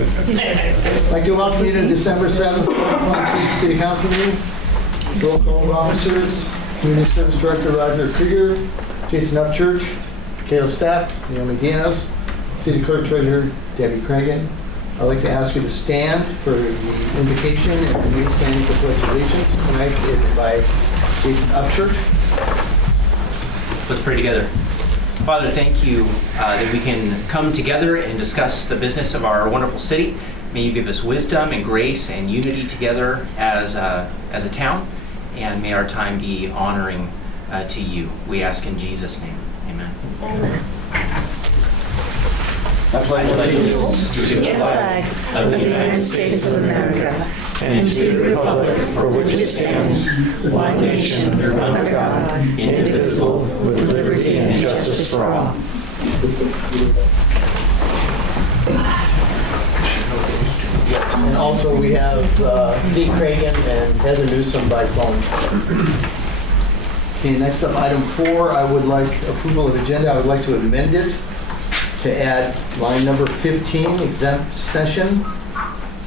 I'd like to welcome you to December 7th, 2022 City Council meeting. Roll call officers, Community Service Director Roger Krieger, Jason Upchurch, Caleb Stapp, Naomi Diaz, City Clerk Treasurer Debbie Cragen. I'd like to ask you to stand for the invocation and remain standing for pledge of allegiance. Tonight is by Jason Upchurch. Let's pray together. Father, thank you that we can come together and discuss the business of our wonderful city. May you give us wisdom and grace and unity together as a town, and may our time be honoring to you. We ask in Jesus' name. Amen. Amen. I pledge allegiance To the flag of the United States of America and to the republic for which it stands, one nation, under God, indivisible, with liberty and justice for all. And also we have Dee Cragen and Heather Newsom by phone. Okay, next up, item 4, I would like approval of agenda. I would like to amend it to add line number 15, exempt session,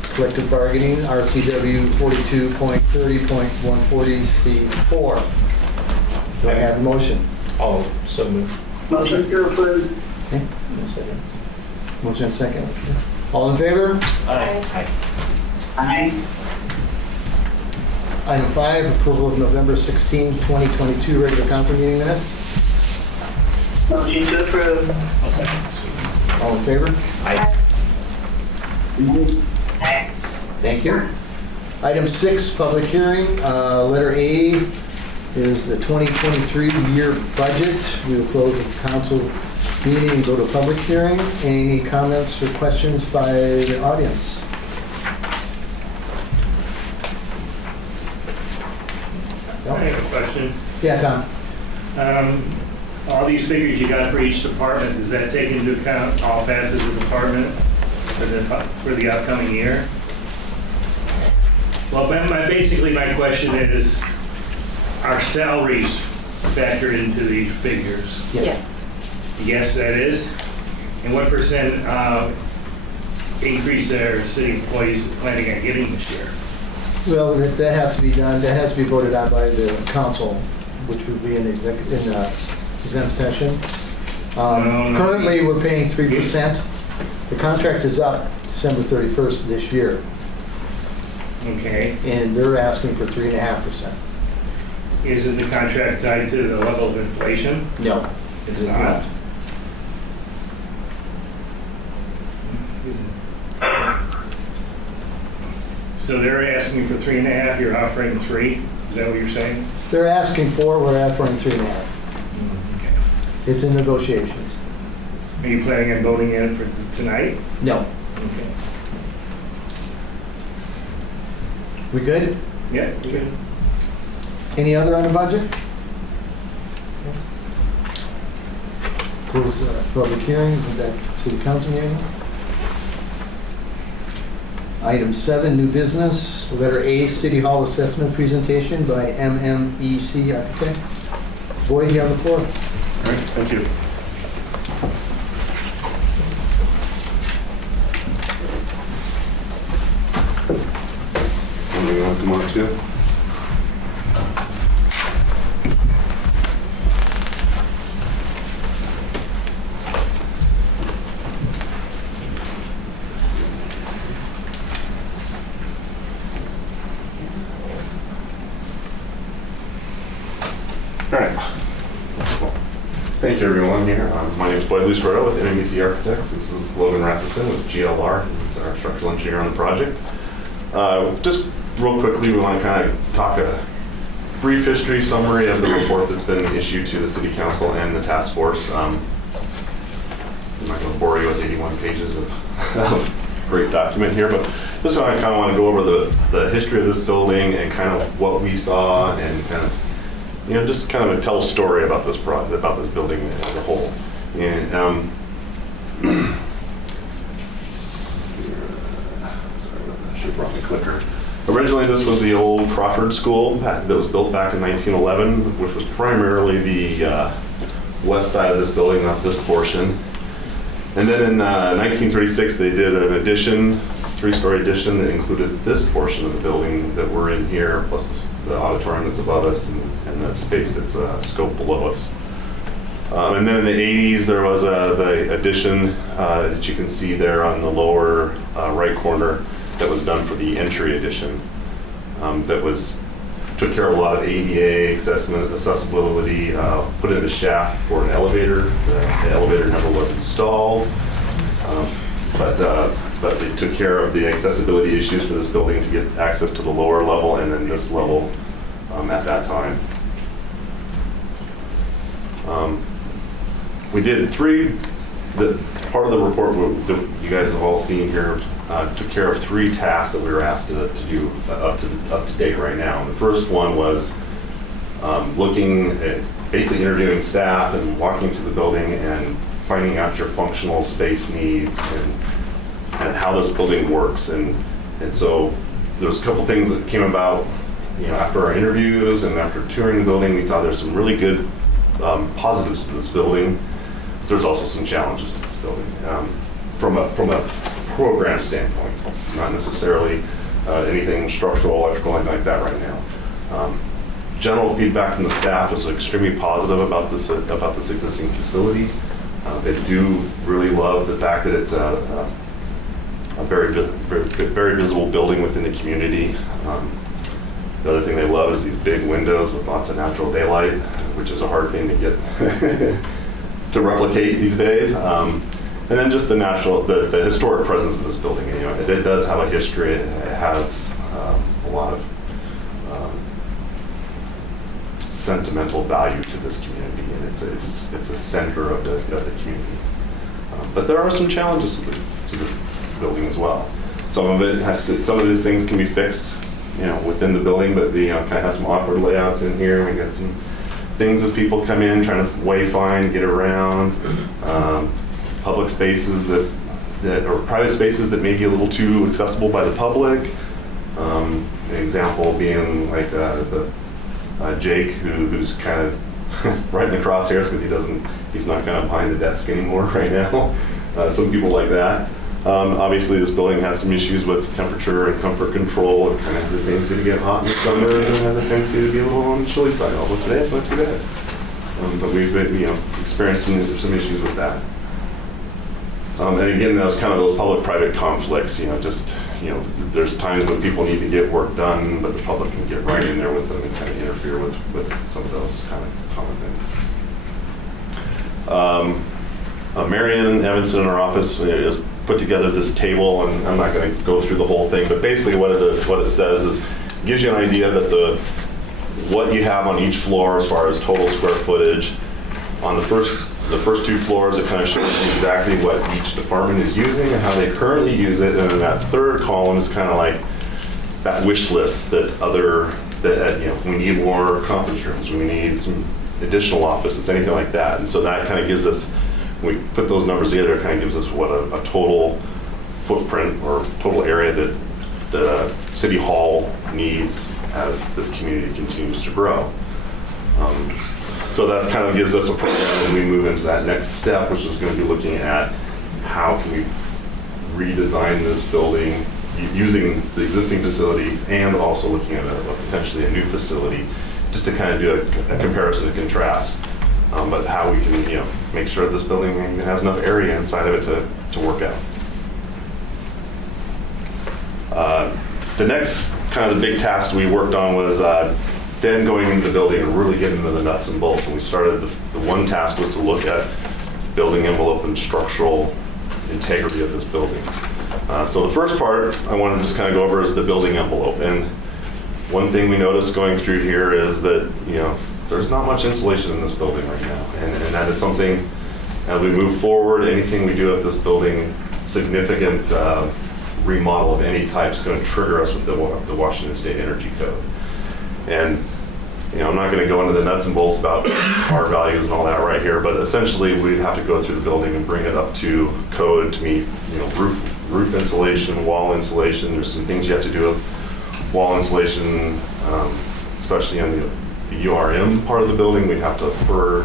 collective bargaining, RCW 42.30.140C4. Do I have a motion? So moved. Motion to approve. Okay, motion and second. All in favor? Aye. Aye. Item 5, approval of November 16, 2022 regular council meeting minutes. Motion to approve. All in favor? Aye. Aye. Thank you. Item 6, public hearing. Letter A is the 2023 year budget. We will close the council meeting and go to public hearing. Any comments or questions by the audience? I have a question. Yeah, Tom. All these figures you got for each department, does that take into account all facets of the department for the upcoming year? Well, basically my question is, are salaries factored into these figures? Yes. Yes, that is. And what percent increase are city employees planning on getting this year? Well, that has to be done. That has to be voted out by the council, which would be in exempt session. No. Currently, we're paying 3%. The contract is up December 31st this year, Okay. and they're asking for 3.5%. Isn't the contract tied to the level of inflation? No, It's not. So they're asking for 3.5, you're offering 3? Is that what you're saying? They're asking for, we're offering 3.5. Okay. It's in negotiations. Are you planning on voting in for tonight? No. Okay. We good? Yeah, good. Any other on the budget? Close the public hearing, go back to city council meeting. Item 7, new business. Letter A, City Hall assessment presentation by MMEC Architect. Boyd, you have the floor. All right, thank you. You want to come on too? All right. Well, thank you, everyone here. My name is Boyd Lucero with NMEC Architects. This is Logan Rasmussen with GLR. He's our structural engineer on the project. Just real quickly, we want to kind of talk a brief history summary of the report that's been issued to the City Council and the Taskforce. I'm not going to bore you with 81 pages of great document here, but just I kind of want to go over the history of this building and kind of what we saw and kind of, you know, just kind of tell a story about this about this building as a whole. And sorry, I should have brought my clicker. Originally, this was the old Crawford School that was built back in 1911, which was primarily the west side of this building, not this portion. And then in 1936, they did an addition, 3-story addition that included this portion of the building that we're in here, plus the auditorium that's above us and the space that's scoped below us. And then in the 80s, there was the addition that you can see there on the lower right corner that was done for the entry addition. That took care of a lot of ADA accessibility, put in a shaft for an elevator. The elevator never was installed, but they took care of the accessibility issues for this building to get access to the lower level and then this level at that time. We did part of the report that you guys have all seen here took care of 3 tasks that we were asked to do up to date right now. The first one was looking at basically interviewing staff and walking to the building and finding out your functional space needs and how this building works. And so there was a couple things that came about, after our interviews and after touring the building. We thought there's some really good positives to this building. There's also some challenges to this building from a program standpoint, not necessarily anything structural, electrical, anything like that right now. General feedback from the staff was extremely positive about this existing facility. They do really love the fact that it's a very visible building within the community. The other thing they love is these big windows with lots of natural daylight, which is a hard thing to get to replicate these days. And then just the historic presence of this building. It does have a history. It has a lot of sentimental value to this community, and it's a center of the community. But there are some challenges to the building as well. Some of these things can be fixed, within the building, but kind of has some awkward layouts in here. We got some things as people come in trying to wayfind, get around. Public spaces that or private spaces that may be a little too accessible by the public. An example being like Jake, who's kind of right in the crosshairs because he's not kind of behind the desk anymore right now. Some people like that. Obviously, this building has some issues with temperature and comfort control. It kind of has a tendency to get hot in the summer and it has a tendency to be a little on the chilly side. Although today it's not too bad. But we've experienced some issues with that. And again, those public-private conflicts. There's times when people need to get work done, but the public can get right in there with them and kind of interfere with some of those kind of common things. Marion Evanson in our office has put together this table, and I'm not going to go through the whole thing, but basically what it says is, it gives you an idea that what you have on each floor as far as total square footage. On the first 2 floors, it kind of shows you exactly what each department is using and how they currently use it. And then that third column is kind of like that wish list that we need more conference rooms, we need some additional offices, anything like that. And so that kind of gives us, when we put those numbers together, it kind of gives us what a total footprint or total area that the City Hall needs as this community continues to grow. So that kind of gives us a program as we move into that next step, which is going to be looking at how can we redesign this building using the existing facility and also looking at potentially a new facility, just to kind of do a comparison and contrast. But how we can make sure this building has enough area inside of it to work out. The next kind of the big task we worked on was then going into the building and really getting into the nuts and bolts. And we started, the one task was to look at building envelope and structural integrity of this building. So the first part I want to just kind of go over is the building envelope. And one thing we noticed going through here is that, there's not much insulation in this building right now. And that is something, as we move forward, anything we do at this building, significant remodel of any type is going to trigger us with the Washington State Energy Code. And I'm not going to go into the nuts and bolts about R values and all that right here, but essentially we'd have to go through the building and bring it up to code to meet, roof insulation, wall insulation. There's some things you have to do with wall insulation, especially on the URM part of the building. We'd have to fur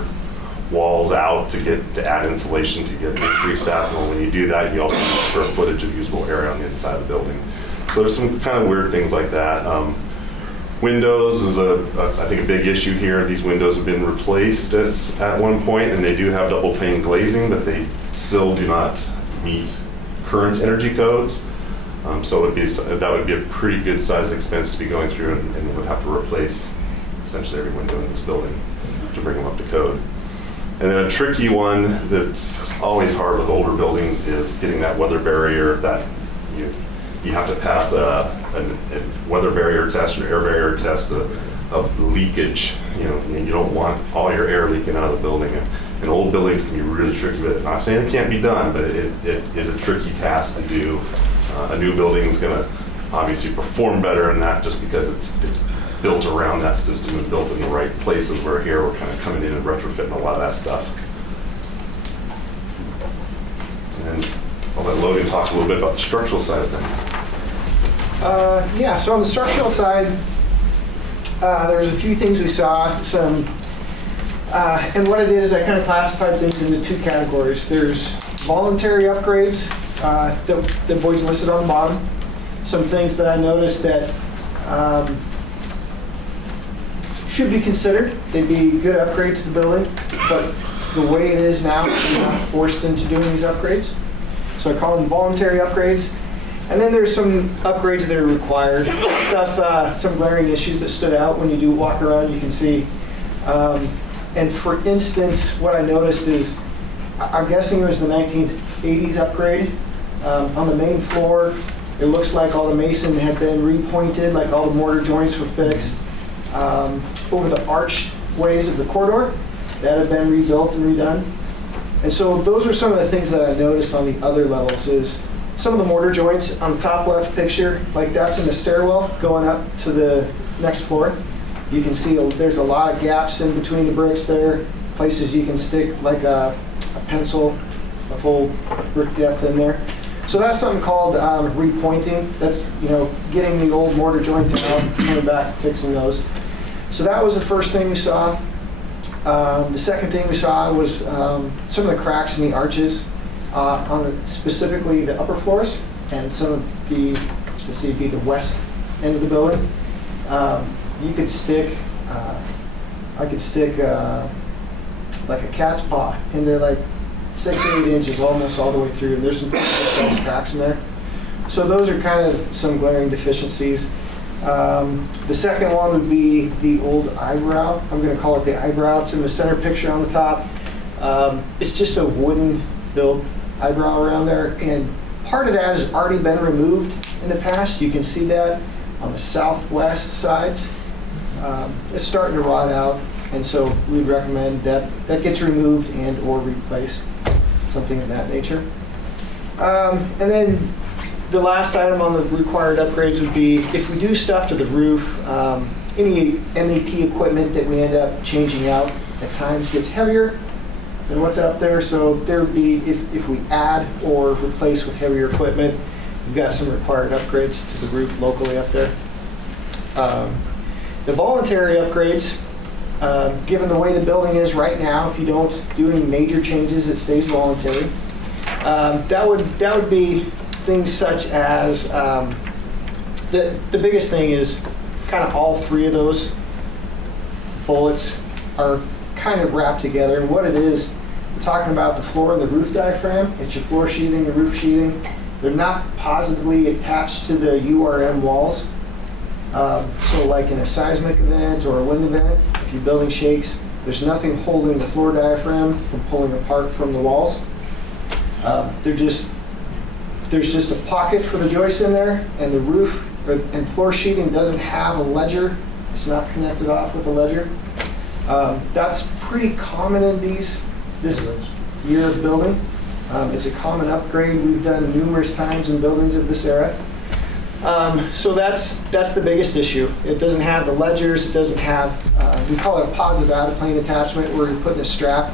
walls out to add insulation to get increase that. Well, when you do that, you also need square footage of usable area on the inside of the building. So there's some kind of weird things like that. Windows is I think a big issue here. These windows have been replaced at one point, and they do have double pane glazing, but they still do not meet current energy codes. So that would be a pretty good size expense to be going through, and would have to replace essentially every window in this building to bring them up to code. And then a tricky one that's always hard with older buildings is getting that weather barrier that you have to pass a weather barrier test or air barrier test of leakage. You don't want all your air leaking out of the building. And old buildings can be really tricky with it. Not saying it can't be done, but it is a tricky task to do. A new building is going to obviously perform better in that just because it's built around that system and built in the right places, where here we're kind of coming in and retrofitting a lot of that stuff. And I'll let Logan talk a little bit about the structural side of things. Yeah, so on the structural side, there's a few things we saw. And what I did is I kind of classified things into two categories. There's voluntary upgrades that boys listed on the bottom. Some things that I noticed that should be considered. They'd be a good upgrade to the building, but the way it is now, you're not forced into doing these upgrades. So I call them voluntary upgrades. And then there's some upgrades that are required. Stuff, some glaring issues that stood out when you do walk around, you can see. And for instance, what I noticed is, I'm guessing it was the 1980s upgrade. On the main floor, it looks like all the mason had been repointed, like all the mortar joints were fixed. Over the archways of the corridor, that had been rebuilt and redone. And so those were some of the things that I noticed on the other levels is some of the mortar joints on the top left picture, like that's in the stairwell going up to the next floor. You can see there's a lot of gaps in between the bricks there, places you can stick like a pencil, a full brick depth in there. So that's something called repointing. That's, getting the old mortar joints out, coming back, fixing those. So that was the first thing we saw. The second thing we saw was some of the cracks in the arches on specifically the upper floors and some of the west end of the building. You could stick, I could stick like a cat's paw in there, like 6 to 8 inches, almost all the way through. And there's some size cracks in there. So those are kind of some glaring deficiencies. The second one would be the old eyebrow. I'm going to call it the eyebrow. It's in the center picture on the top. It's just a wooden built eyebrow around there, and part of that has already been removed in the past. You can see that on the southwest sides. It's starting to rot out, and so we'd recommend that gets removed and or replaced, something of that nature. And then the last item on the required upgrades would be if we do stuff to the roof, any MEP equipment that we end up changing out at times gets heavier than what's up there. So there would be, if we add or replace with heavier equipment, we've got some required upgrades to the roof locally up there. The voluntary upgrades, given the way the building is right now, if you don't do any major changes, it stays voluntary. That would be things such as, the biggest thing is kind of all three of those bullets are kind of wrapped together. And what it is, we're talking about the floor and the roof diaphragm. It's your floor sheathing, the roof sheathing. They're not positively attached to the URM walls. So like in a seismic event or a wind event, if your building shakes, there's nothing holding the floor diaphragm from pulling apart from the walls. There's just a pocket for the joists in there, and the roof and floor sheeting doesn't have a ledger. It's not connected off with a ledger. That's pretty common in this year of building. It's a common upgrade we've done numerous times in buildings of this era. So that's the biggest issue. It doesn't have the ledgers. It doesn't have, we call it a positive out-of-plane attachment, where you're putting a strap,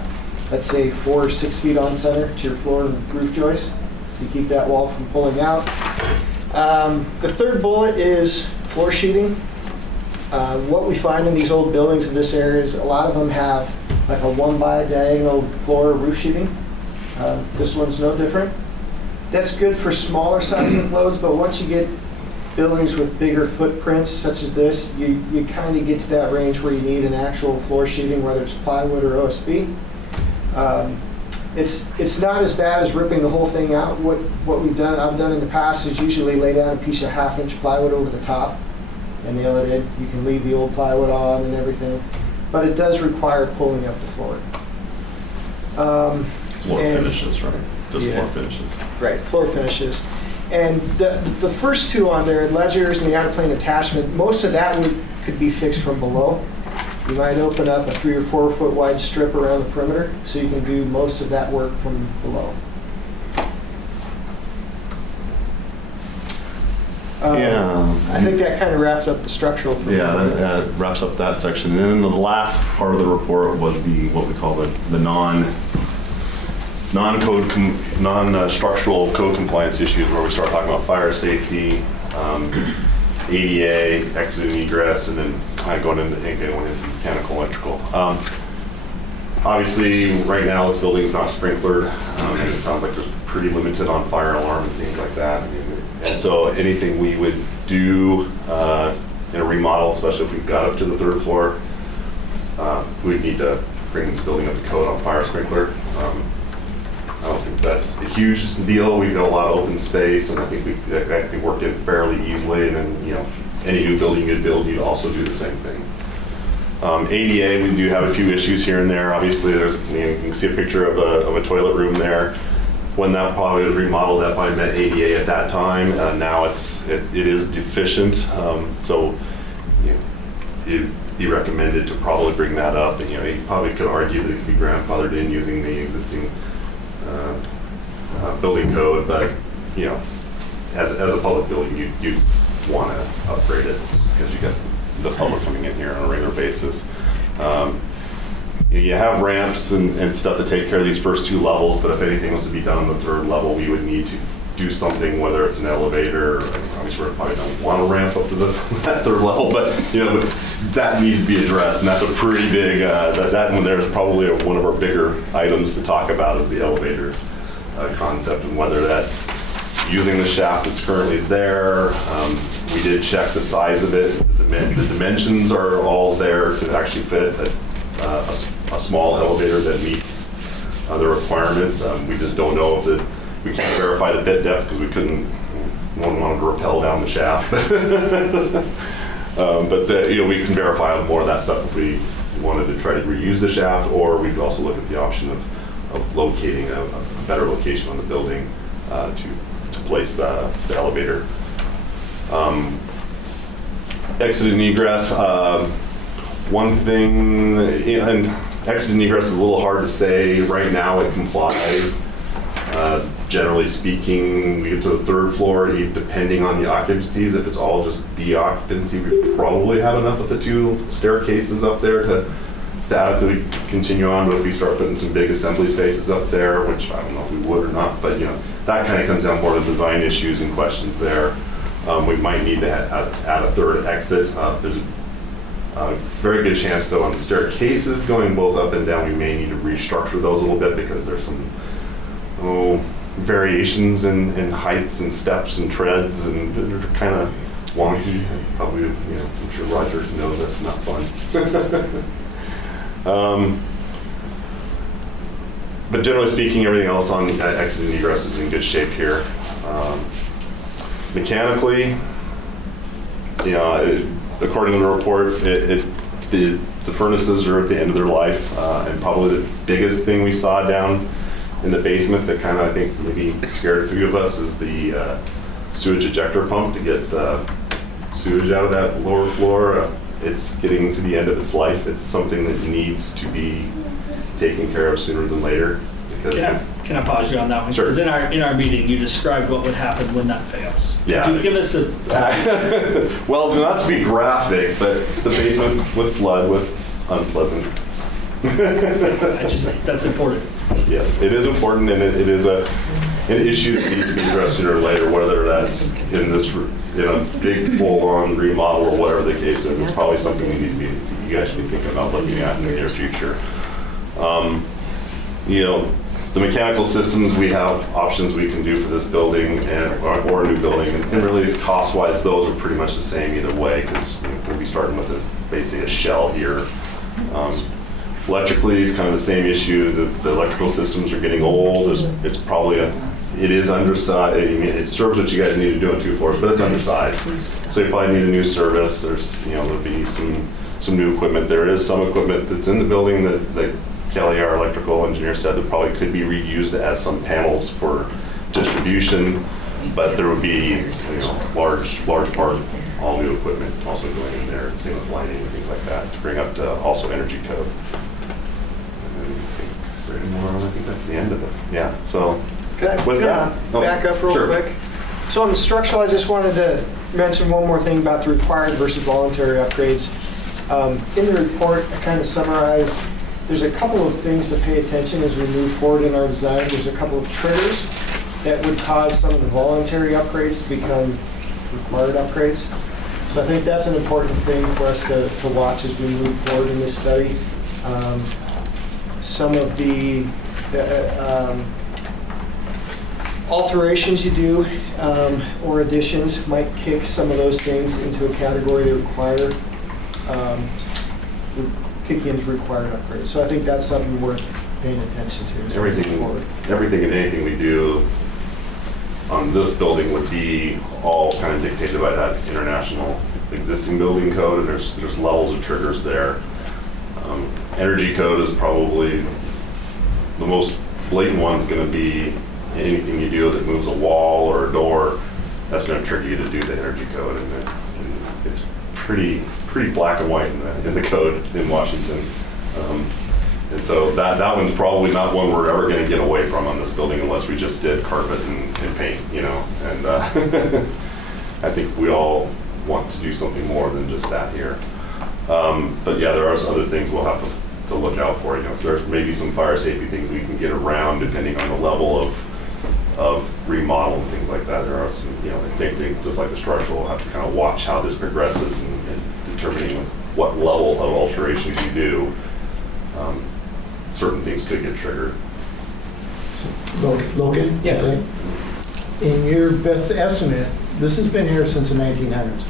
let's say 4 or 6 feet on center to your floor and roof joist to keep that wall from pulling out. The third bullet is floor sheeting. What we find in these old buildings in this area is a lot of them have like a 1x diagonal floor roof sheeting. This one's no different. That's good for smaller seismic loads, but once you get buildings with bigger footprints such as this, you kind of get to that range where you need an actual floor sheeting, whether it's plywood or OSB. It's not as bad as ripping the whole thing out. What I've done in the past is usually lay down a piece of 1/2-inch plywood over the top and nail it in. You can leave the old plywood on and everything, but it does require pulling up the floor. Floor finishes, right? Just Yeah. floor finishes. Right, floor finishes. And the first two on there, ledgers and the outer plane attachment, most of that could be fixed from below. You might open up a 3 or 4 foot wide strip around the perimeter, so you can do most of that work from below. Yeah. I think that kind of wraps up the structural. For Yeah, that wraps up that section. And then the last part of the report was what we call the non-structural code compliance issues, where we start talking about fire safety, ADA, exit and egress, and then kind of going into mechanical, electrical. Obviously, right now this building is not sprinklered, and it sounds like there's pretty limited on fire alarm and things like that. And so anything we would do in a remodel, especially if we got up to the 3rd floor, we'd need to bring this building up to code on fire sprinkler. I don't think that's a huge deal. We've got a lot of open space, and I think that can be worked in fairly easily. And then, any new building you'd build, you'd also do the same thing. ADA, we do have a few issues here and there. Obviously, you can see a picture of a toilet room there. When that probably was remodeled, that probably met ADA at that time. Now it is deficient, so it'd be recommended to probably bring that up. And you probably could argue that it could be grandfathered in using the existing building code, but as a public building, you want to upgrade it because you got the public coming in here on a regular basis. You have ramps and stuff to take care of these first 2 levels, but if anything was to be done on the 3rd level, we would need to do something, whether it's an elevator. Obviously, we probably don't want to ramp up to that 3rd level, but that needs to be addressed, and that's a pretty big. That one there is probably one of our bigger items to talk about, is the elevator concept, and whether that's using the shaft that's currently there. We did check the size of it. The dimensions are all there to actually fit a small elevator that meets the requirements. We just don't know if we can't verify the bit depth because we couldn't. No one wanted to rappel down the shaft, but we can verify more of that stuff if we wanted to try to reuse the shaft, or we could also look at the option of locating a better location on the building to place the elevator. Exit and egress. One thing, and exit and egress is a little hard to say. Right now it complies. Generally speaking, we get to the 3rd floor, depending on the occupancies. If it's all just B occupancy, we probably have enough of the 2 staircases up there to adequately continue on. But if we start putting some big assembly spaces up there, which I don't know if we would or not, but that kind of comes down more to design issues and questions there. We might need to add a 3rd exit. There's a very good chance, though, on the staircases going both up and down, we may need to restructure those a little bit because there's some variations in heights and steps and treads, and they're kind of wonky. Probably, I'm sure Roger knows that's not fun. But generally speaking, everything else on exit and egress is in good shape here. Mechanically, according to the report, the furnaces are at the end of their life, and probably the biggest thing we saw down in the basement that kind of, I think, maybe scared a few of us is the sewage ejector pump to get sewage out of that lower floor. It's getting to the end of its life. It's something that needs to be taken care of sooner than later. Can I pause you on that one? Sure. Because in our meeting, you described what would happen when that fails. Yeah. Could you give us a... Well, not to be graphic, but the basement would flood with unpleasant. I just think that's important. Yes, it is important, and it is an issue that needs to be addressed sooner or later, whether that's in a big full-on remodel or whatever the case is. It's probably something you guys should be thinking about looking at in the near future. You know, the mechanical systems, we have options we can do for this building or a new building. And really, cost-wise, those are pretty much the same either way, because we'll be starting with basically a shell here. Electrically, it's kind of the same issue. The electrical systems are getting old. It's probably it is undersized. I mean, it serves what you guys need to do on 2 floors, but it's undersized. So you probably need a new service. There'll be some new equipment. There is some equipment that's in the building that Kelly, our electrical engineer, said that probably could be reused as some panels for distribution, but there would be large part all new equipment also going in there, same with lighting and things like that to bring up to also energy code. Is there any more? I think that's the end of it. Yeah. So with that, Back up real sure. quick. So on the structural, I just wanted to mention one more thing about the required versus voluntary upgrades. In the report, I kind of summarized, there's a couple of things to pay attention as we move forward in our design. There's a couple of triggers that would cause some of the voluntary upgrades to become required upgrades. So I think that's an important thing for us to watch as we move forward in this study. Some of the alterations you do or additions might kick some of those things into a category to require, kick into required upgrades. So I think that's something worth paying attention to as we move forward. Everything and anything we do on this building would be all kind of dictated by that international existing building code, and there's levels of triggers there. Energy code is probably the most blatant one's going to be anything you do that moves a wall or a door, that's going to trigger you to do the energy code, and it's pretty black and white in the code in Washington. And so that one's probably not one we're ever going to get away from on this building unless we just did carpet and paint, and I think we all want to do something more than just that here. But yeah, there are some other things we'll have to look out for. There's maybe some fire safety things we can get around depending on the level of remodel and things like that. There are some, same thing, just like the structural, we'll have to kind of watch how this progresses and determining what level of alterations you do. Certain things could get triggered. Logan? Yes. Right? In your best estimate, this has been here since the 1900s.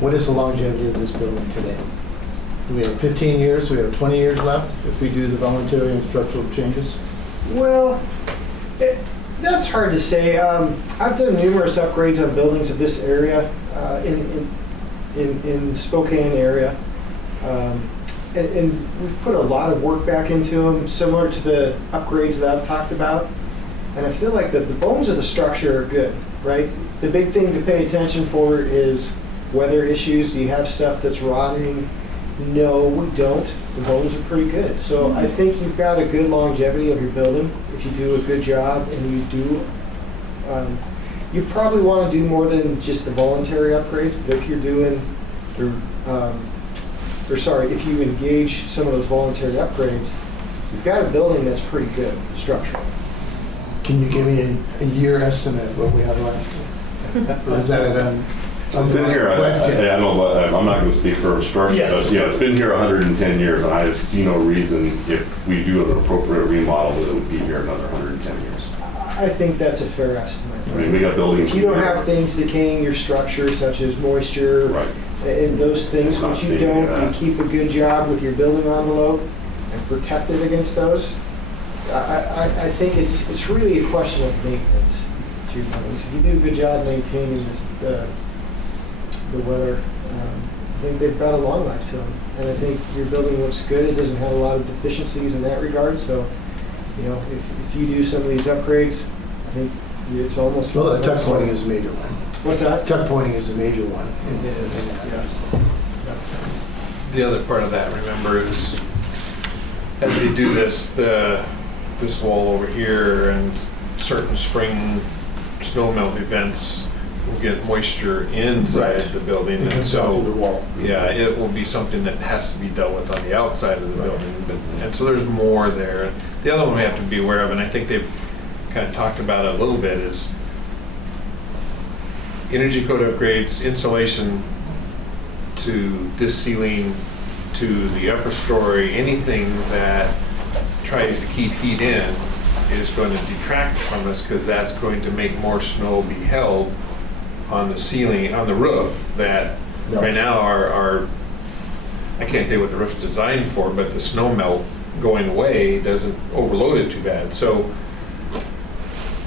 What is the longevity of this building today? Do we have 15 years? Do we have 20 years left if we do the voluntary and structural changes? Well, that's hard to say. I've done numerous upgrades on buildings of this area in Spokane area. And we've put a lot of work back into them, similar to the upgrades that I've talked about. And I feel like the bones of the structure are good, right? The big thing to pay attention for is weather issues. Do you have stuff that's rotting? No, we don't. The bones are pretty good. So I think you've got a good longevity of your building if you do a good job, and you do. You probably want to do more than just the voluntary upgrades, but if you're doing if you engage some of those voluntary upgrades, you've got a building that's pretty good structurally. Can you give me a year estimate of what we have left? Or is that It's been here, I'm not going to speak for structure, Yes. but it's been here 110 years, and I see no reason if we do an appropriate remodel that it would be here another 110 years. I think that's a fair estimate. I mean, we got buildings. If you don't have things decaying your structure, such as moisture, Right. and those things, Not which you seeing don't, that. you keep a good job with your building envelope and protect it against those. I think it's really a question of maintenance to your buildings. If you do a good job maintaining the weather, I think they've got a long life to them. And I think your building looks good. It doesn't have a lot of deficiencies in that regard. So, if you do some of these upgrades, I think it's almost... Well, the tuck pointing is a major one. What's that? Tuck pointing is a major one. It is, yeah. The other part of that, remember, is as they do this wall over here and certain spring snow melt events will get moisture inside Right. the building. It And comes down so, through the wall. yeah, it will be something that has to be dealt with on the outside of the building. And so there's more there. The other one we have to be aware of, and I think they've kind of talked about it a little bit, is energy code upgrades, insulation to this ceiling, to the upper story, anything that tries to keep heat in is going to detract from us because that's going to make more snow be held on the ceiling, on the roof, that right now our I can't tell you what the roof's designed for, but the snow melt going away doesn't overload it too bad. So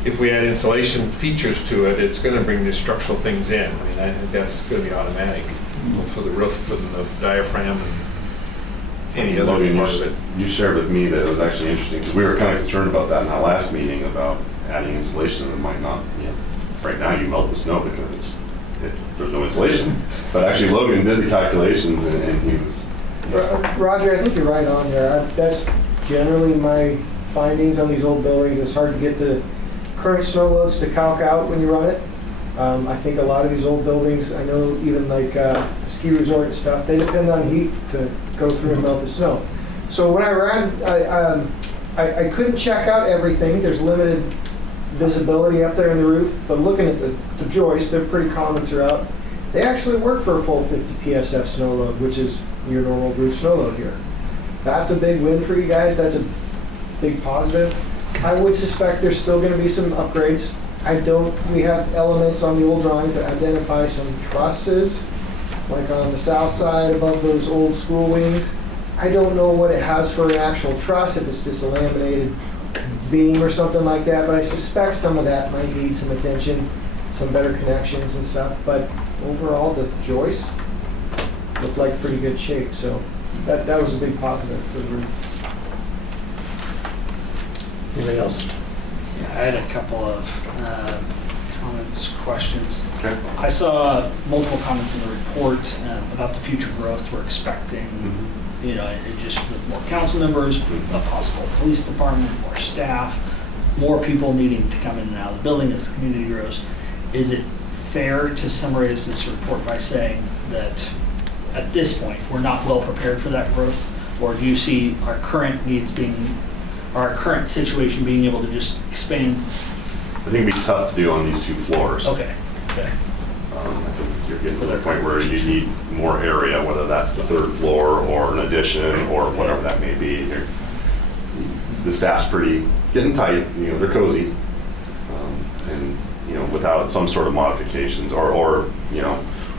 if we add insulation features to it, it's going to bring these structural things in. I mean, I think that's going to be automatic for the roof, for the diaphragm, and any other Logan, part of it. you shared with me that it was actually interesting, because we were kind of concerned about that in that last meeting about adding insulation that might not, right now you melt the snow because there's no insulation. But actually Logan did the calculations and he was... Roger, I think you're right on there. That's generally my findings on these old buildings. It's hard to get the current snow loads to calc out when you run it. I think a lot of these old buildings, I know even like ski resort and stuff, they depend on heat to go through and melt the snow. So when I ran, I couldn't check out everything. There's limited visibility up there in the roof, but looking at the joists, they're pretty common throughout. They actually work for a full 50 PSF snow load, which is your normal roof snow load here. That's a big win for you guys. That's a big positive. I would suspect there's still going to be some upgrades. We have elements on the old drawings that identify some trusses, like on the south side above those old school wings. I don't know what it has for an actual truss, if it's just a laminated beam or something like that, but I suspect some of that might need some attention, some better connections and stuff. But overall, the joists looked like pretty good shape, so that was a big positive for the roof. Anything else? Yeah, I had a couple of comments, questions. Okay. I saw multiple comments in the report about the future growth we're expecting. Just with more council members, a possible police department, more staff, more people needing to come in and out of the building as the community grows. Is it fair to summarize this report by saying that at this point, we're not well prepared for that growth? Or do you see our current our current situation being able to just expand? I think it'd be tough to do on these 2 floors. Okay. I think you're getting to the point where you need more area, whether that's the 3rd floor or an addition or whatever that may be. The staff's getting tight, they're cozy. And, without some sort of modifications or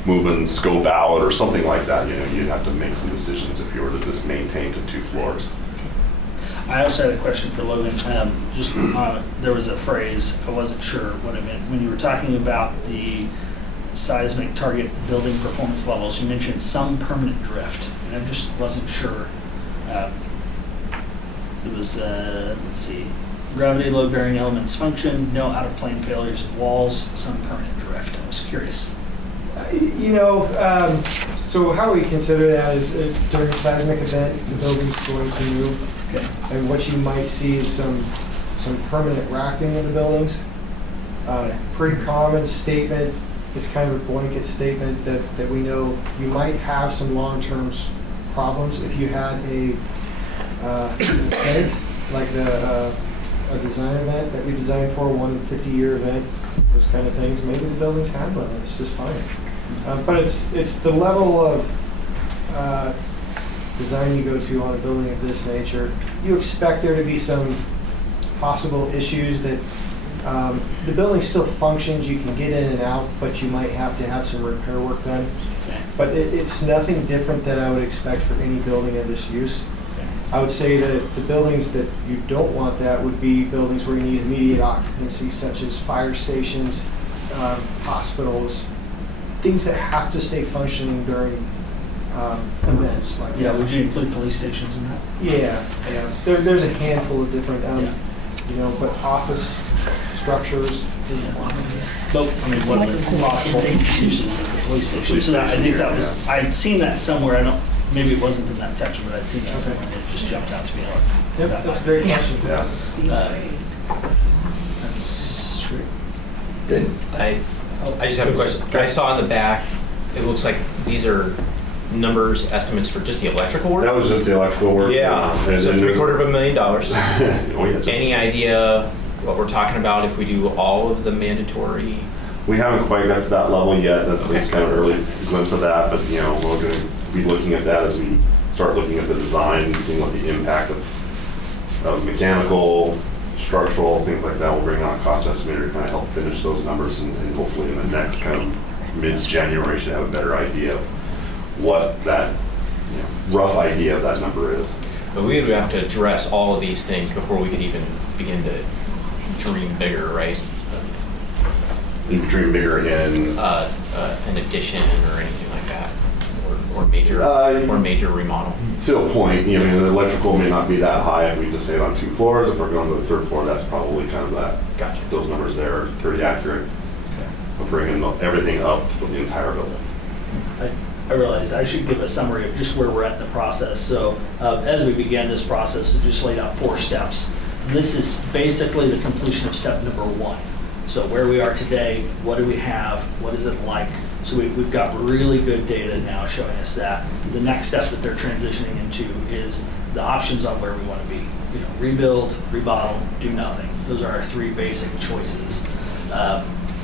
moving scope out or something like that, you'd have to make some decisions if you were to just maintain to 2 floors. I also had a question for Logan. There was a phrase, I wasn't sure what it meant. When you were talking about the seismic target building performance levels, you mentioned some permanent drift, and I just wasn't sure. It was, let's see, gravity load-bearing elements function, no out-of-plane failures of walls, some permanent drift. I was curious. So how we consider that is during a seismic event, the building's going to move. Okay. And what you might see is some permanent racking of the buildings. Pretty common statement. It's kind of a blanket statement that we know you might have some long-term problems if you had an event like a design event that we designed for, 150-year event, those kind of things. Maybe the building's handling it. It's just fine. But it's the level of design you go to on a building of this nature. You expect there to be some possible issues that the building still functions, you can get in and out, but you might have to have some repair work done. Okay. But it's nothing different than I would expect for any building of this use. Okay. I would say that the buildings that you don't want that would be buildings where you need immediate occupancy, such as fire stations, hospitals, things that have to stay functioning during events like Yeah, this. would you include police stations in that? Yeah. There's a handful of different, but office structures. But, one of the possible uses is the police station. So I think that was, I'd seen that somewhere, maybe it wasn't in that section, but I'd seen that somewhere, and it just jumped out to me. Yep, that's a great question. Yeah. That's great. Good. I just have a question. I saw in the back, it looks like these are numbers, estimates for just the electrical work? That was just the electrical work. Yeah, And so then there's- $750,000. Oh, yeah, just- Any idea what we're talking about if we do all of the mandatory? We haven't quite got to that level yet. That's Okay. just kind of early glimpse of that, but we're going to be looking at that as we start looking at the design and seeing what the impact of mechanical, structural, things like that. We'll bring on a cost estimator to kind of help finish those numbers, and hopefully in the next kind of mid-January should have a better idea of what that, rough idea of that number is. But we would have to address all of these things before we could even begin to dream bigger, right? You could dream bigger in An addition or anything like that, or major remodel. to a point. The electrical may not be that high if we just stayed on 2 floors. If we're going to the 3rd floor, that's probably kind of that. Gotcha. Those numbers there are pretty accurate. We're bringing everything up for the entire building. I realized I should give a summary of just where we're at in the process. So as we began this process, I just laid out 4 steps. This is basically the completion of step number 1. So where we are today, what do we have, what is it like? So we've got really good data now showing us that. The next step that they're transitioning into is the options on where we want to be. Rebuild, remodel, do nothing. Those are our 3 basic choices.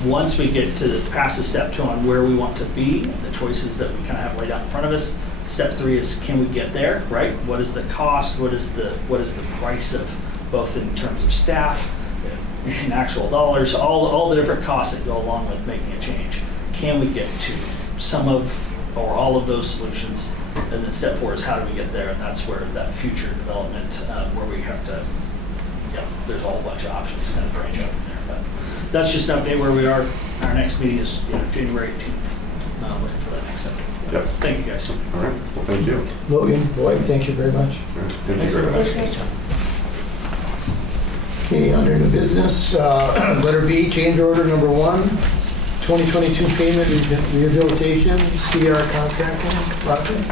Once we get to past the step 2 on where we want to be, the choices that we kind of have laid out in front of us, step 3 is, can we get there, right? What is the cost? What is the price of, both in terms of staff, in actual dollars, all the different costs that go along with making a change. Can we get to some of or all of those solutions? And then step 4 is, how do we get there? And that's where that future development, where we have to, there's a whole bunch of options kind of branch out from there. But that's just an update where we are. Our next meeting is January 18th. Looking for that next update. Yep. Thank you, guys. All right. Well, thank you. Logan, Boyd, thank you very much. Thank you very much. Okay, under new business, letter B, change order number 1, 2022 pavement rehabilitation, CR contracting project.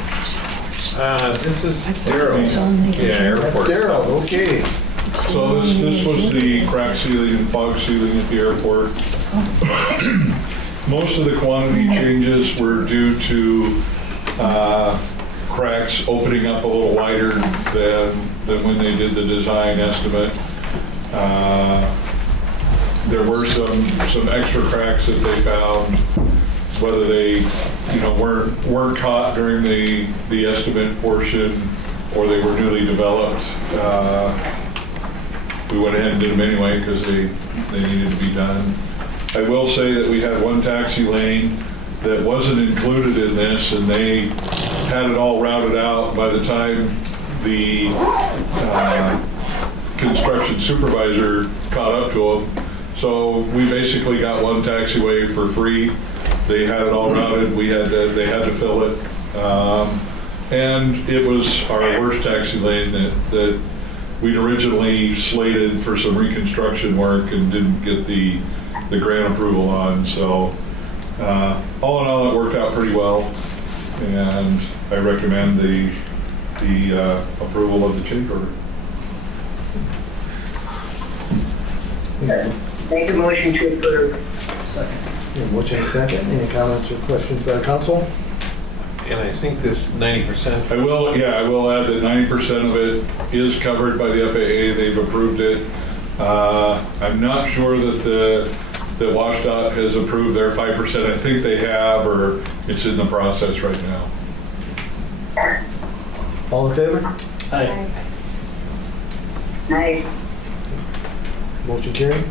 This is Darryl. Yeah, airport. Darryl, stuff. okay. So this was the crack sealing and fog sealing at the airport. Most of the quantity changes were due to cracks opening up a little wider than when they did the design estimate. There were some extra cracks that they found, whether they weren't caught during the estimate portion or they were newly developed. We went ahead and did them anyway because they needed to be done. I will say that we had one taxi lane that wasn't included in this, and they had it all routed out by the time the construction supervisor caught up to them. So we basically got one taxiway for free. They had it all routed. They had to fill it. And it was our worst taxi lane that we'd originally slated for some reconstruction work and didn't get the grant approval on. So all in all, it worked out pretty well. And I recommend the approval of the change order. Make a motion to approve. Second. Motion second. Any comments or questions by the council? And I think this 90%. I will add that 90% of it is covered by the FAA. They've approved it. I'm not sure that WashDOT has approved their 5%. I think they have, or it's in the process right now. All in favor? Aye. Aye. Motion carried.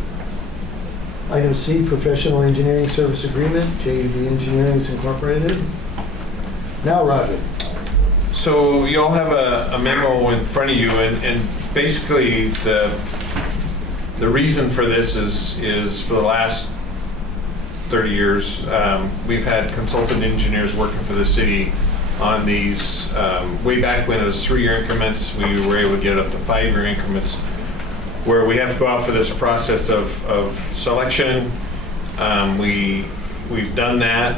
Item C, professional engineering service agreement, JUB Engineering Incorporated. Now, Roger. So you all have a memo in front of you, and basically the reason for this is for the last 30 years, we've had consultant engineers working for the city on these. Way back when it was 3-year increments, we were able to get up to 5-year increments, where we have to go out for this process of selection. We've done that.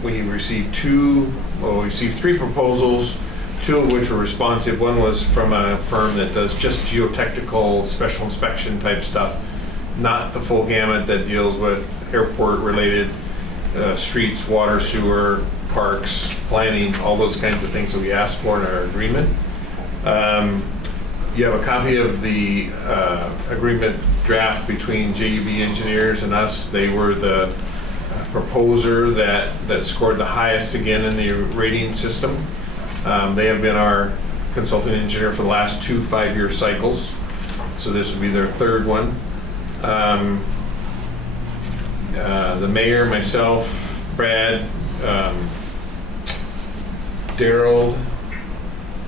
We received 3 proposals, 2 of which were responsive. One was from a firm that does just geotechnical, special inspection type stuff, not the full gamut that deals with airport-related streets, water, sewer, parks, planning, all those kinds of things that we asked for in our agreement. You have a copy of the agreement draft between JUB Engineers and us. They were the proposer that scored the highest again in the rating system. They have been our consulting engineer for the last 2 5-year cycles. So this would be their third one. The mayor, myself, Brad, Daryl,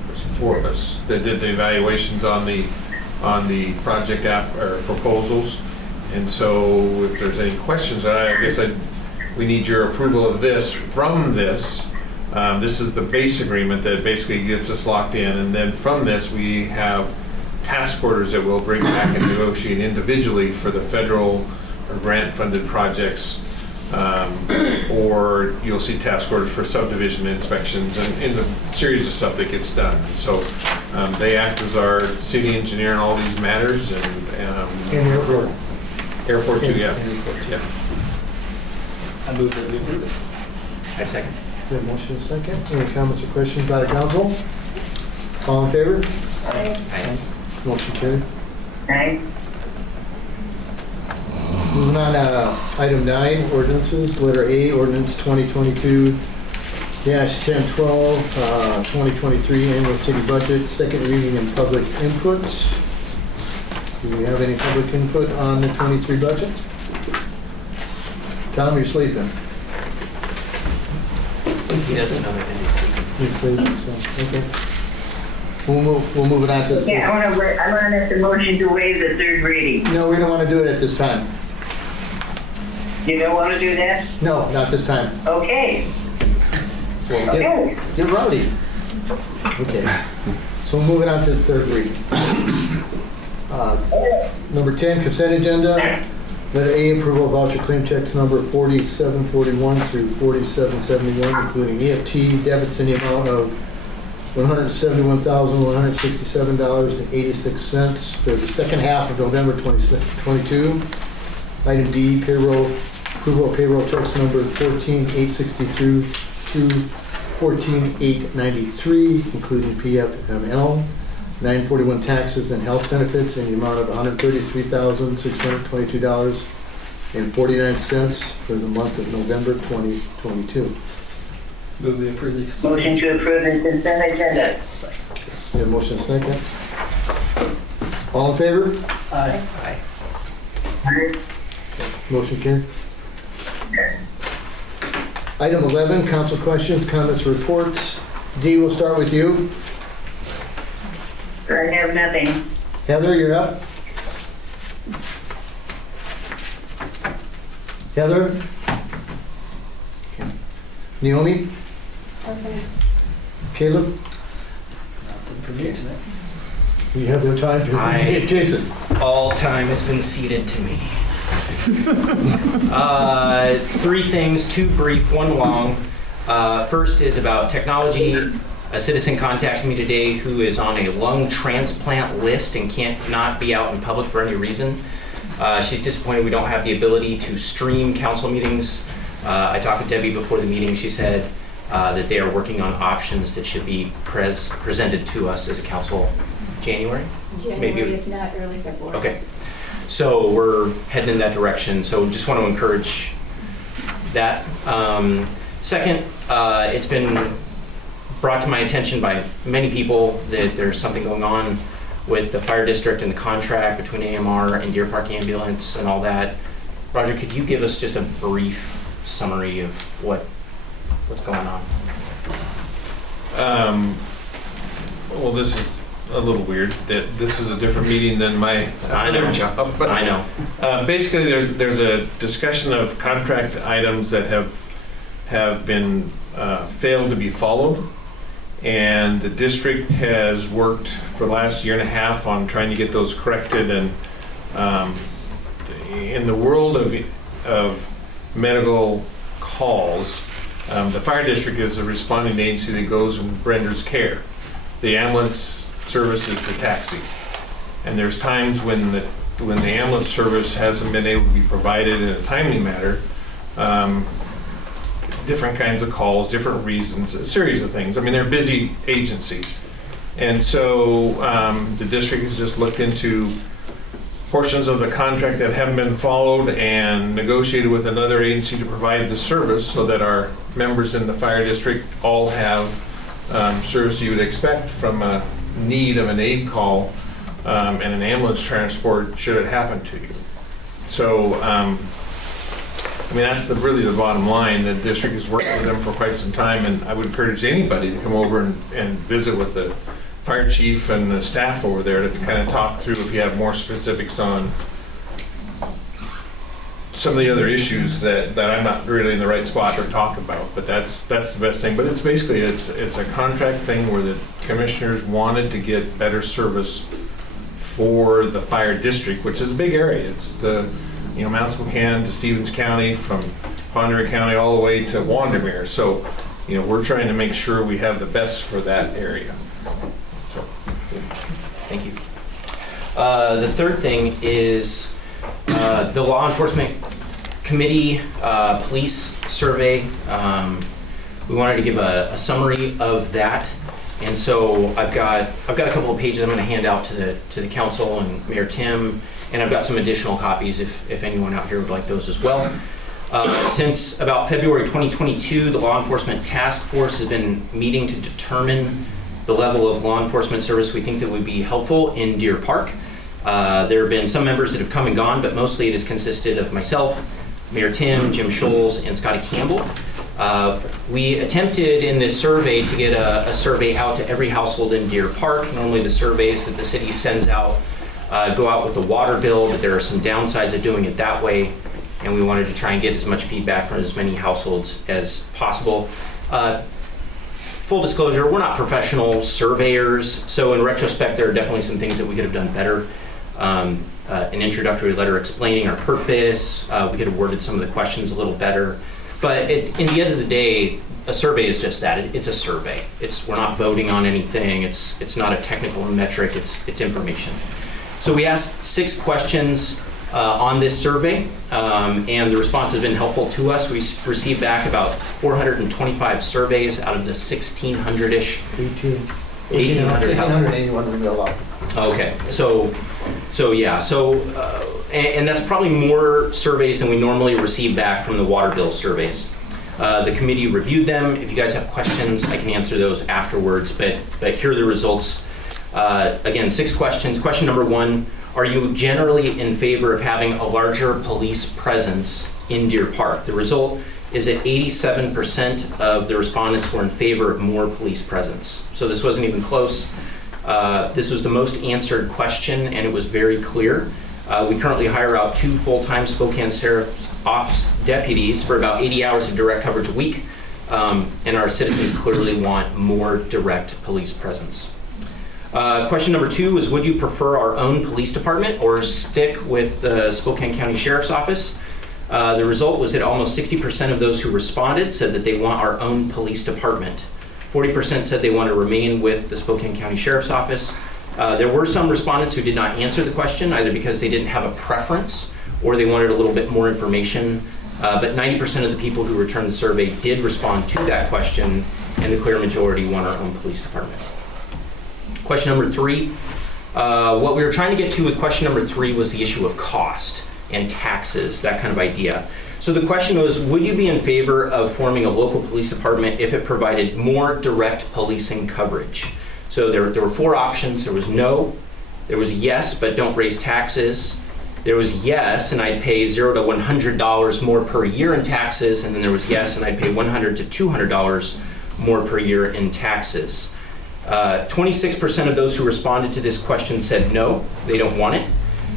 there's 4 of us that did the evaluations on the project app or proposals. And so if there's any questions, I guess we need your approval of this. From this, this is the base agreement that basically gets us locked in. And then from this, we have task orders that we'll bring back and negotiate individually for the federal or grant-funded projects. Or you'll see task orders for subdivision inspections and the series of stuff that gets done. So they act as our city engineer in all these matters and airport. Airport too, yeah. Yeah. I move that we approve it. I second. We have motion and second. Any comments or questions by the council? All in favor? Aye. Motion carried. Aye. Moving on to item 9, ordinances. Letter A, ordinance 2022-1012, 2023 annual city budget, second reading and public input. Do we have any public input on the 23 budget? Tom, you're sleeping. He doesn't know that he's sleeping. You're sleeping, so, okay. We'll move it on to. Yeah, I want to make the motion to waive the third reading. No, we don't want to do it at this time. You don't want to do that? No, not this time. Okay. Well, get rowdy. Okay. So we'll move it on to the third reading. Number 10, consent agenda. Letter A, approval of voucher claim checks number 4741 through 4771, including EFT debits in the amount of $171,167.86 for the second half of November 2022. Item D, approval of payroll checks number 14863 through 14893, including PFML, 941 taxes and health benefits in the amount of $133,622.49 for the month of November 2022. Move we approve the consent. Motion to approve the consent agenda. We have motion and second. All in favor? Aye. Aye. Aye. Motion carried. Item 11, council questions, comments, reports. Dee, we'll start with you. I have nothing. Heather, you're up. Heather? Naomi? Caleb? Nothing for me tonight. You have no time to. Aye. Jason? All time has been ceded to me. 3 things, 2 brief, 1 long. First is about technology. A citizen contacted me today who is on a lung transplant list and cannot be out in public for any reason. She's disappointed we don't have the ability to stream council meetings. I talked with Debbie before the meeting. She said that they are working on options that should be presented to us as a council January, maybe, if not early February. Okay. So we're heading in that direction. So just want to encourage that. Second, it's been brought to my attention by many people that there's something going on with the fire district and the contract between AMR and Deer Park Ambulance and all that. Roger, could you give us just a brief summary of what's going on? Well, this is a little weird that this is a different meeting than my other job. But I know. Basically, there's a discussion of contract items that have been failed to be followed, and the district has worked for the last 1.5 years on trying to get those corrected. And in the world of medical calls, the fire district is a responding agency that goes and renders care. The ambulance service is the taxi, and there's times when the ambulance service hasn't been able to be provided in a timely manner. Different kinds of calls, different reasons, a series of things. I mean, they're a busy agency, and so the district has just looked into portions of the contract that haven't been followed and negotiated with another agency to provide the service so that our members in the fire district all have service you would expect from a need of an aid call and an ambulance transport should it happen to you. So, that's really the bottom line. The district has worked with them for quite some time, and I would encourage anybody to come over and visit with the fire chief and the staff over there to kind of talk through if you have more specifics on some of the other issues that I'm not really in the right spot to talk about, but that's the best thing. But it's basically, it's a contract thing where the commissioners wanted to get better service for the fire district, which is a big area. It's the, Mount Spokane to Stevens County, from Pend Oreille County all the way to Windermere. So, we're trying to make sure we have the best for that area. So, Thank you. The third thing is the Law Enforcement Committee police survey. We wanted to give a summary of that, and so I've got a couple of pages I'm going to hand out to the council and Mayor Tim, and I've got some additional copies if anyone out here would like those as well. Since about February 2022, the Law Enforcement Taskforce has been meeting to determine the level of law enforcement service we think that would be helpful in Deer Park. There have been some members that have come and gone, but mostly it has consisted of myself, Mayor Tim, Jim Scholes, and Scotty Campbell. We attempted in this survey to get a survey out to every household in Deer Park. Normally the surveys that the city sends out go out with the water bill, but there are some downsides of doing it that way, and we wanted to try and get as much feedback from as many households as possible. Full disclosure, we're not professional surveyors, so in retrospect, there are definitely some things that we could have done better. An introductory letter explaining our purpose, we could have worded some of the questions a little better. But in the end of the day, a survey is just that. It's a survey. We're not voting on anything. It's not a technical metric. It's information. So we asked 6 questions on this survey, and the response has been helpful to us. We received back about 425 surveys out of the 1,600-ish. 1,881 would be a lot. Okay, so yeah, and that's probably more surveys than we normally receive back from the water bill surveys. The committee reviewed them. If you guys have questions, I can answer those afterwards, but here are the results. Again, 6 questions. Question number 1, are you generally in favor of having a larger police presence in Deer Park? The result is that 87% of the respondents were in favor of more police presence. So this wasn't even close. This was the most answered question, and it was very clear. We currently hire out 2 full-time Spokane Sheriff's Office deputies for about 80 hours of direct coverage a week, and our citizens clearly want more direct police presence. Question number 2 is, would you prefer our own police department or stick with the Spokane County Sheriff's Office? The result was that almost 60% of those who responded said that they want our own police department. 40% said they want to remain with the Spokane County Sheriff's Office. There were some respondents who did not answer the question, either because they didn't have a preference or they wanted a little bit more information. But 90% of the people who returned the survey did respond to that question, and the clear majority want our own police department. Question number 3. What we were trying to get to with question number 3 was the issue of cost and taxes, that kind of idea. So the question was, would you be in favor of forming a local police department if it provided more direct policing coverage? So there were 4 options. There was no, there was yes, but don't raise taxes. There was yes, and I'd pay $0 to $100 more per year in taxes. And then there was yes, and I'd pay $100 to $200 more per year in taxes. 26% of those who responded to this question said no, they don't want it.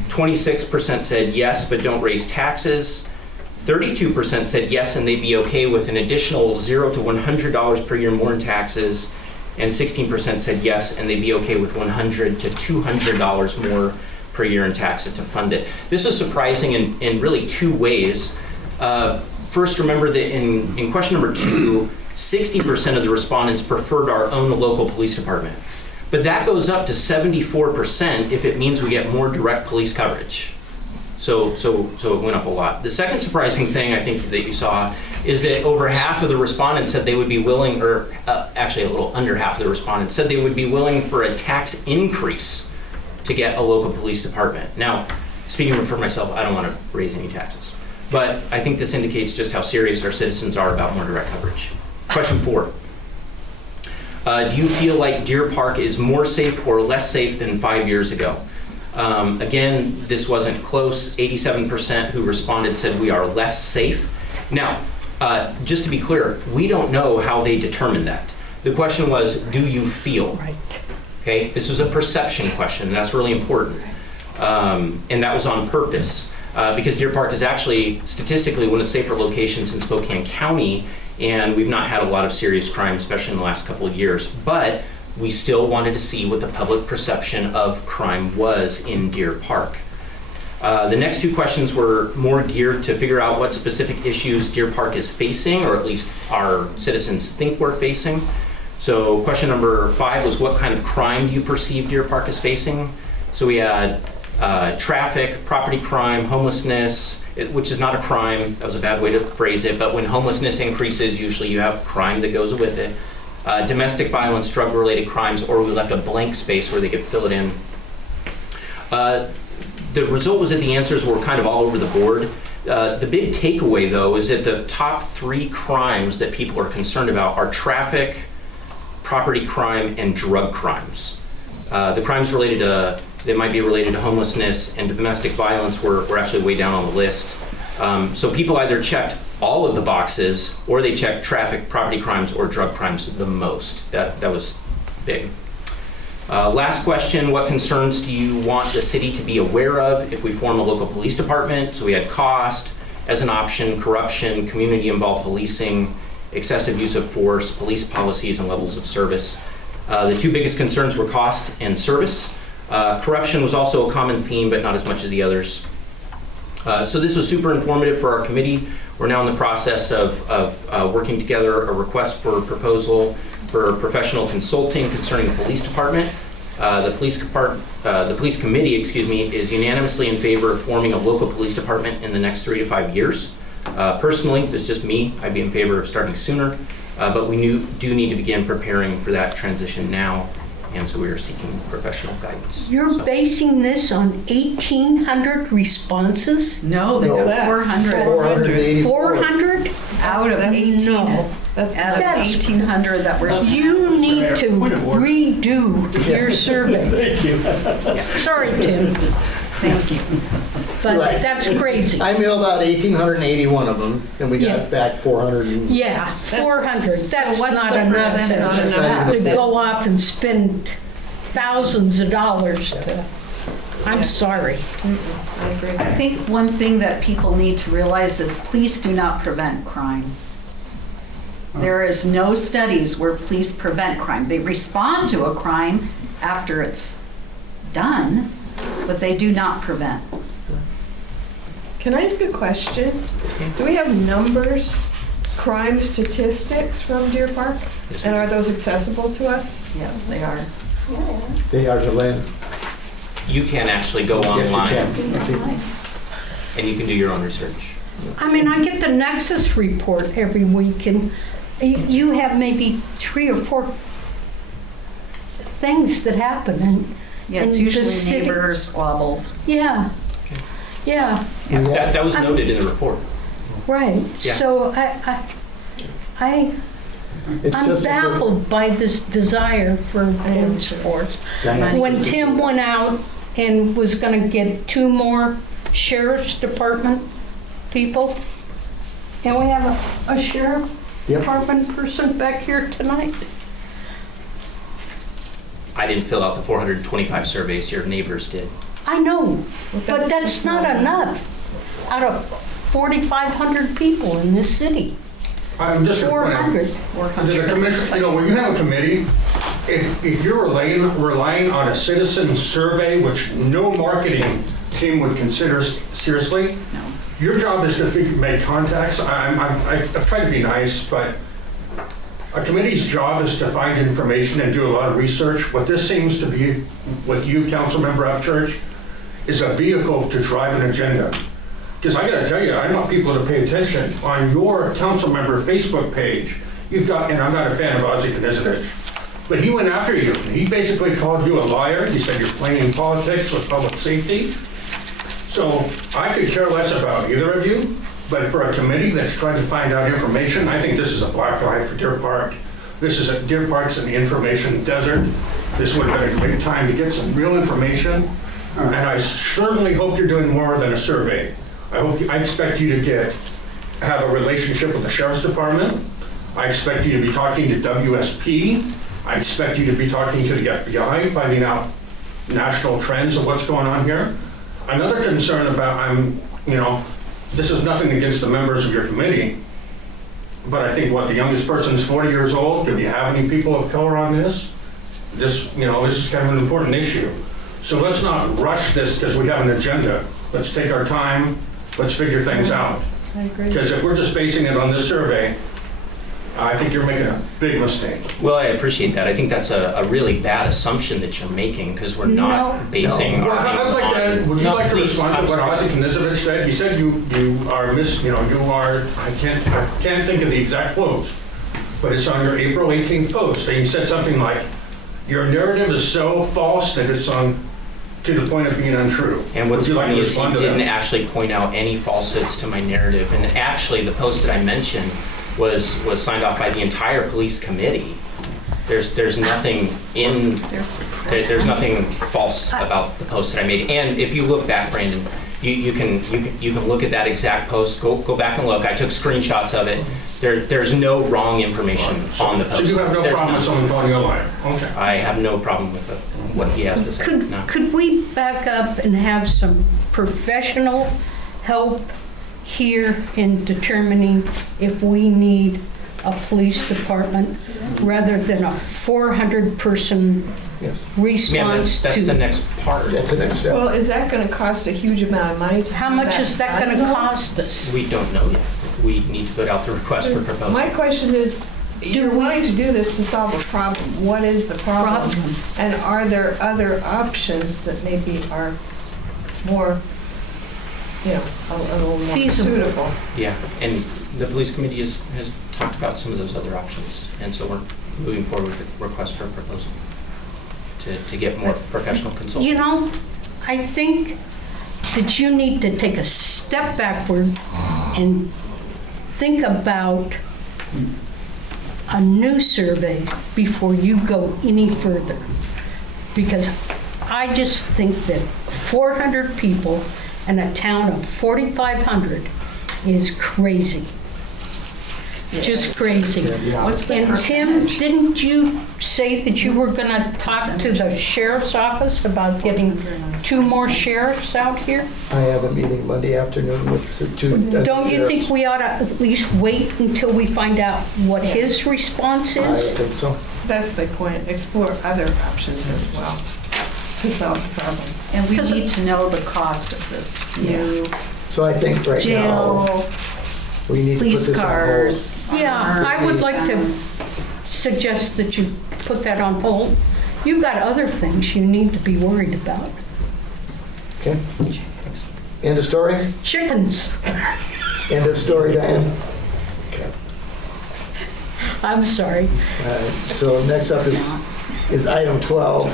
26% said yes, but don't raise taxes. 32% said yes, and they'd be okay with an additional $0 to $100 per year more in taxes. And 16% said yes, and they'd be okay with $100 to $200 more per year in taxes to fund it. This is surprising in really 2 ways. First, remember that in question number 2, 60% of the respondents preferred our own local police department. But that goes up to 74% if it means we get more direct police coverage. So it went up a lot. The second surprising thing I think that you saw is that over half of the respondents said they would be willing, or actually a little under half of the respondents said they would be willing for a tax increase to get a local police department. Now, speaking for myself, I don't want to raise any taxes. But I think this indicates just how serious our citizens are about more direct coverage. Question 4. Do you feel like Deer Park is more safe or less safe than 5 years ago? Again, this wasn't close. 87% who responded said we are less safe. Now, just to be clear, we don't know how they determined that. The question was, do you feel? Right. Okay, this was a perception question, and that's really important. And that was on purpose, because Deer Park is actually statistically one of the safer locations in Spokane County, and we've not had a lot of serious crime, especially in the last couple of years. But we still wanted to see what the public perception of crime was in Deer Park. The next two questions were more geared to figure out what specific issues Deer Park is facing, or at least our citizens think we're facing. So question number 5 was, what kind of crime do you perceive Deer Park is facing? So we had traffic, property crime, homelessness, which is not a crime. That was a bad way to phrase it, but when homelessness increases, usually you have crime that goes with it. Domestic violence, drug-related crimes, or we left a blank space where they could fill it in. The result was that the answers were kind of all over the board. The big takeaway, though, is that the top 3 crimes that people are concerned about are traffic, property crime, and drug crimes. The crimes related to, that might be related to homelessness and domestic violence were actually way down on the list. So people either checked all of the boxes, or they checked traffic, property crimes, or drug crimes the most. That was big. Last question, what concerns do you want the city to be aware of if we form a local police department? So we had cost as an option, corruption, community-involved policing, excessive use of force, police policies, and levels of service. The 2 biggest concerns were cost and service. Corruption was also a common theme, but not as much as the others. So this was super informative for our committee. We're now in the process of working together a request for proposal for professional consulting concerning the police department. The police committee, is unanimously in favor of forming a local police department in the next 3 to 5 years. Personally, this is just me. I'd be in favor of starting sooner, but we do need to begin preparing for that transition now, and so we are seeking professional guidance. You're basing this on 1,800 responses? No, they got 400. 400? Out of 18. No. Out of That's- 1,800 that were sent. You need to redo your survey. Thank you. Sorry, Tim, Thank you. but Right. that's crazy. I mailed out 1,881 of them, and we Yeah. got back 400. Yeah, 400, that's what's not the enough percentage on to that? to go off and spend thousands of dollars to, I'm sorry. I agree. I think one thing that people need to realize is police do not prevent crime. There is no studies where police prevent crime. They respond to a crime after it's done, but they do not prevent. Can I ask a question? Do we have numbers, crime statistics from Deer Park? And are those accessible to us? Yes, they are. They are to Lynn. You can actually go online, Yes, you can. and you can do your own research. I mean, I get the Nexus report every week, and you have maybe 3 or 4 things that happen, and Yeah, it's in the usually city. neighbors, squabbles. Yeah, yeah, That was noted in the report. right. Yeah. So It's I'm just as if- baffled by this desire for a police force. Diane, When it's just- Tim went out and was gonna get 2 more sheriff's department people, and we have a sheriff Yep. department person back here tonight. I didn't fill out the 425 surveys, your neighbors did. I know, but that's not enough out of 4,500 people in this city. I'm just going to 400. To the commission, when you have a committee, if you're relying on a citizen survey, which no marketing team would consider seriously, your job is to make contacts. I've tried to be nice, but a committee's job is to find information and do a lot of research. What this seems to be with you, Councilmember Upchurch, is a vehicle to drive an agenda. Because I gotta tell you, I want people to pay attention. On your council member Facebook page, you've got, and I'm not a fan of Ozzie Knizovich, but he went after you. He basically called you a liar. He said you're playing politics with public safety. So I could care less about either of you, but for a committee that's trying to find out information, I think this is a black eye for Deer Park. This is at Deer Park's in the information desert. This would have been a great time to get some real information. And I certainly hope you're doing more than a survey. I expect you to have a relationship with the Sheriff's Department. I expect you to be talking to WSP. I expect you to be talking to the FBI, finding out national trends of what's going on here. Another concern about, this is nothing against the members of your committee, but I think the youngest person is 40 years old. Do we have any people of color on this? This is kind of an important issue. So let's not rush this because we have an agenda. Let's take our time. Let's figure things out. I agree. Because if we're just basing it on this survey, I think you're making a big mistake. Well, I appreciate that. I think that's a really bad assumption that you're making because we're not basing our things on. Would you like to respond to what I'm sorry. Ozzy Knizovich said? He said you are, I can't think of the exact quote, but it's on your April 18th post. And he said something like, your narrative is so false that it's to the point of being untrue. And what's Would you like funny to is he respond to that? didn't actually point out any falsehoods to my narrative. And actually, the post that I mentioned was signed off by the entire police committee. There's nothing there's nothing false about the post that I made. And if you look back, Brandon, you can look at that exact post. Go back and look. I took screenshots of it. There's no wrong information on the post. So you have no There's problem none. with someone calling you a liar? Okay. I have no problem with what he has to say. No. Could we back up and have some professional help here in determining if we need a police department rather than a 400-person Yes. response That's to... the next part. That's the next step. Well, is that going to cost a huge amount of money? How much is that going to cost us? We don't know yet. We need to put out the request for proposal. My question is, you're wanting to do this to solve a problem. What is the problem? And are there other options that maybe are more, a little more Feasible. suitable? Yeah, and the police committee has talked about some of those other options, and so we're moving forward with the request for a proposal to get more professional consulting. I think that you need to take a step backward and think about a new survey before you go any further. Because I just think that 400 people in a town of 4,500 is crazy. Just crazy. What's the And Tim, percentage? didn't you say that you were going to talk to the sheriff's office about getting 2 more sheriffs out here? I have a meeting Monday afternoon with the two. Don't you think we ought to at least wait until we find out what his response I is? think so. That's my point. Explore other options as well to solve the problem. And we need to know the cost of this new So I think right now, jail, we need to put police this on hold. cars. Yeah, I would like to suggest that you put that on hold. You've got other things you need to be worried about. Okay. End of story? Chickens. End of story, Diane? Okay. I'm sorry. So next up is item 12.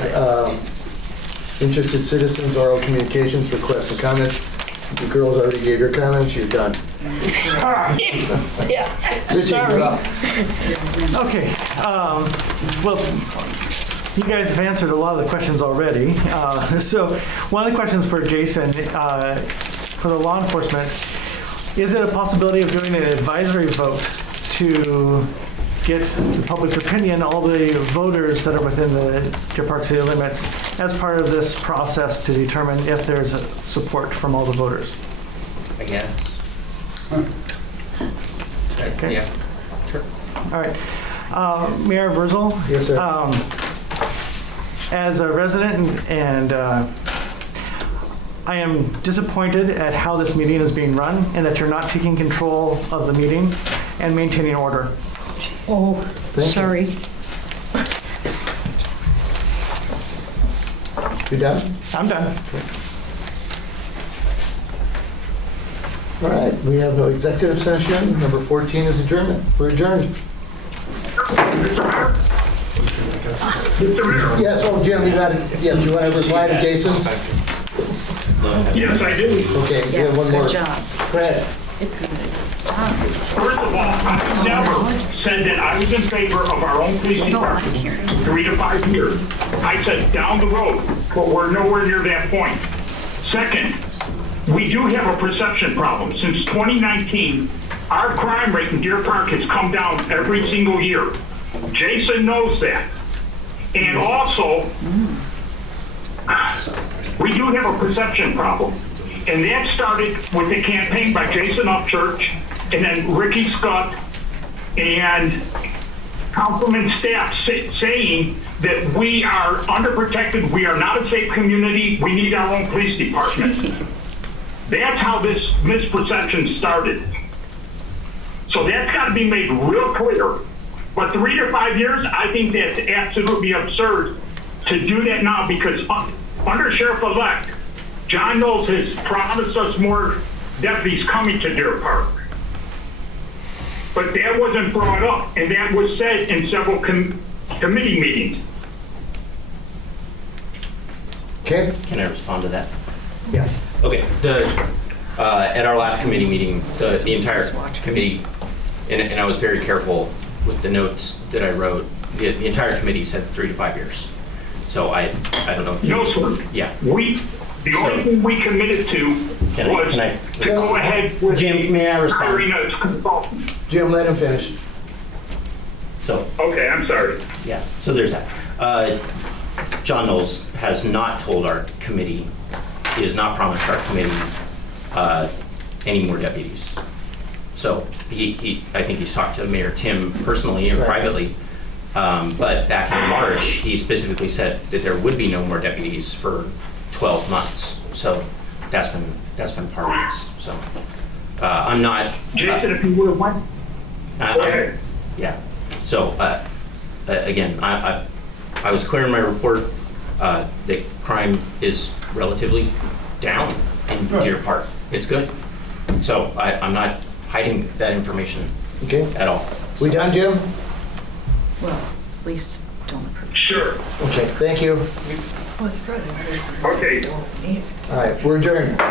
Interested citizens, oral communications, requests and comments. The girls already gave your comments, you're done. Yeah, Richie, sorry. you're up. Okay, well, you guys have answered a lot of the questions already. So one of the questions for Jason, for the law enforcement, is it a possibility of doing an advisory vote to get the public's opinion, all the voters that are within the Deer Park city limits, as part of this process to determine if there's support from all the voters? I guess. Okay. Yeah. Sure. All right. Mayor Verzel? Yes, sir. As a resident and I am disappointed at how this meeting is being run and that you're not taking control of the meeting and maintaining order. Oh, Thank you. sorry. You done? I'm done. All right, we have no executive session. Number 14 is adjournment. We're adjourned. Yes, oh, Jim, you got it. Yes, you want to reply to Jason's? Yes, I do. Okay, you have one more. Good job. Go ahead. First of all, I never said that I was in favor of our own police department, 3 to 5 years. I said down the road, but we're nowhere near that point. Second, we do have a perception problem. Since 2019, our crime rate in Deer Park has come down every single year. Jason knows that. And also, we do have a perception problem. And that started with the campaign by Jason Upchurch, and then Ricky Scott, and councilman staff saying that we are underprotected, we are not a safe community, we need our own police department. That's how this misperception started. So that's got to be made real clear. But 3 to 5 years, I think that's absolutely absurd to do that now, because under Sheriff-elect, John Knowles has promised us more deputies coming to Deer Park. But that wasn't brought up, and that was said in several committee meetings. Okay? Can I respond to that? Yes. Okay, at our last committee meeting, the entire committee, and I was very careful with the notes that I wrote, the entire committee said 3 to 5 years. So I don't know if you... No, sir. Yeah. The only thing we committed to was to go ahead with Jim, may I respond? hiring a consultant. Jim, let him finish. So... Okay, I'm sorry. Yeah, so there's that. John Knowles has not told our committee, he has not promised our committee any more deputies. So I think he's talked to Mayor Tim personally and privately, but back in March, he specifically said that there would be no more deputies for 12 months. So that's been part of this. So I'm not. Jason, if you would have went. Go ahead. Yeah. So again, I was clear in my report that crime is relatively down in Deer Park. It's good. So I'm not hiding that information at all. We done, Jim? Well, please don't approve. Sure. Okay, thank you. Well, it's further. Okay. All right, we're adjourned.